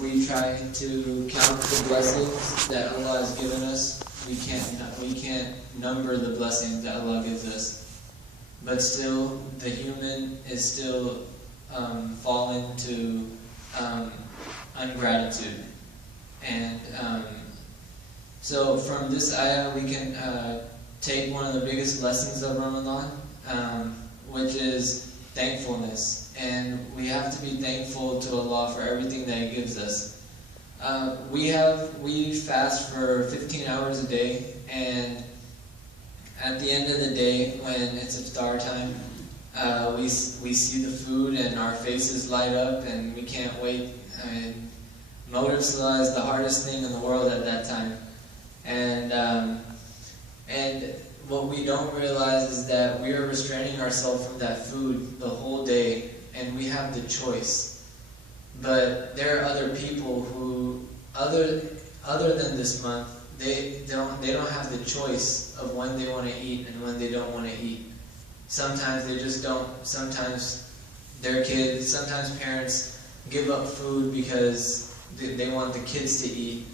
We try to count the blessings that Allah has given us. We can't number the blessings that Allah gives us. But still, the human is still fallen to ungratitude. And so from this ayah we can take one of the biggest lessons of Ramadan, which is thankfulness. And we have to be thankful to Allah for everything that He gives us. We fast for 15 hours a day, and at the end of the day, when it's iftar time, we see the food and our faces light up, and we can't wait. I mean, motive salah is the hardest thing in the world at that time, and what we don't realize is that we are restraining ourselves from that food the whole day, and we have the choice. But there are other people who, other than this month, they don't have the choice of when they want to eat and when they don't want to eat. Sometimes they just don't. Sometimes their kids, sometimes parents give up food because they want the kids to eat,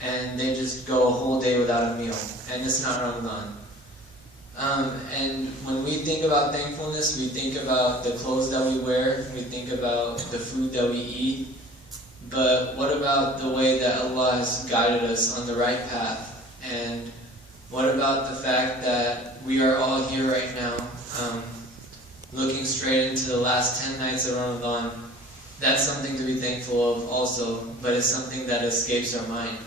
and they just go a whole day without a meal, and it's not Ramadan. And when we think about thankfulness, we think about the clothes that we wear, we think about the food that we eat, but what about the way that Allah has guided us on the right path? And what about the fact that we are all here right now, looking straight into the last 10 nights of Ramadan? That's something to be thankful of also, but it's something that escapes our mind.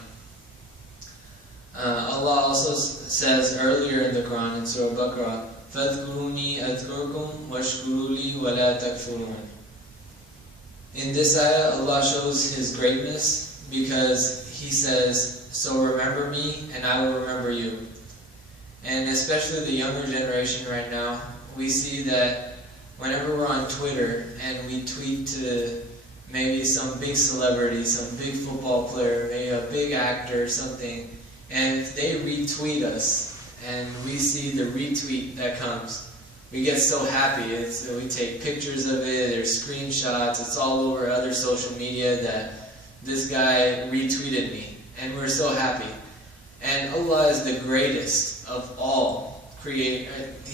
Allah also says earlier in the Quran, in Surah Baqarah, فَاذْكُرُونِي أَذْكُرْكُمْ وَاشْكُرُوا لِي وَلَا تَكْفُرُونَ. In this ayah, Allah shows His greatness because He says, so remember me and I will remember you. And especially the younger generation right now, we see that whenever we're on Twitter and we tweet to maybe some big celebrity, some big football player, maybe a big actor or something, and if they retweet us and we see the retweet that comes, we get so happy. We take pictures of it, there's screenshots, it's all over other social media that this guy retweeted me, and we're so happy. And Allah is the greatest of all creators.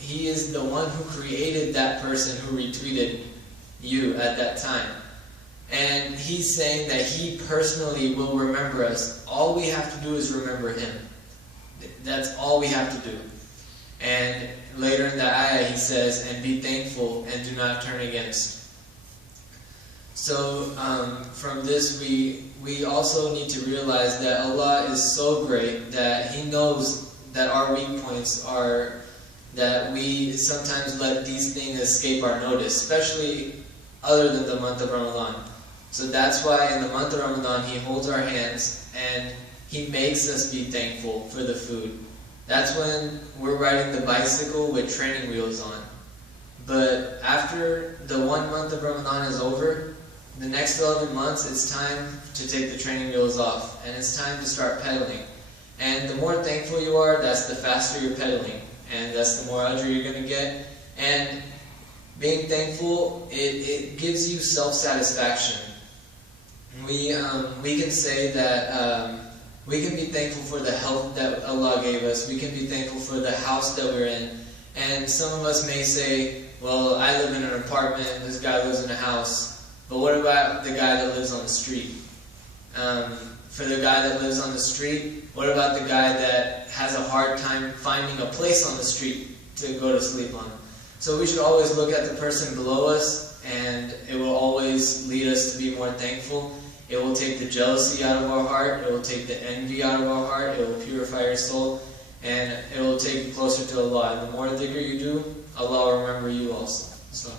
He is the one who created that person who retweeted you at that time. And He's saying that He personally will remember us. All we have to do is remember Him. That's all we have to do. And later in the ayah He says, and be thankful and do not turn against. So from this we also need to realize that Allah is so great that He knows that our weak points are that we sometimes let these things escape our notice, especially other than the month of Ramadan. So that's why in the month of Ramadan He holds our hands and He makes us be thankful for the food. That's when we're riding the bicycle with training wheels on. But after the 1 month of Ramadan is over, the next 11 months it's time to take the training wheels off and it's time to start pedaling. And the more thankful you are, that's the faster you're pedaling, and that's the more ajr you're going to get. And being thankful, it gives you self-satisfaction. We can say that we can be thankful for the health that Allah gave us. We can be thankful for the house that we're in. And some of us may say, well, I live in an apartment, this guy lives in a house. But what about the guy that lives on the street? For the guy that lives on the street, what about the guy that has a hard time finding a place on the street to go to sleep on? So we should always look at the person below us, and it will always lead us to be more thankful. It will take the jealousy out of our heart, it will take the envy out of our heart, it will purify your soul, and it will take you closer to Allah. And the more dhikr you do, Allah will remember you also. So.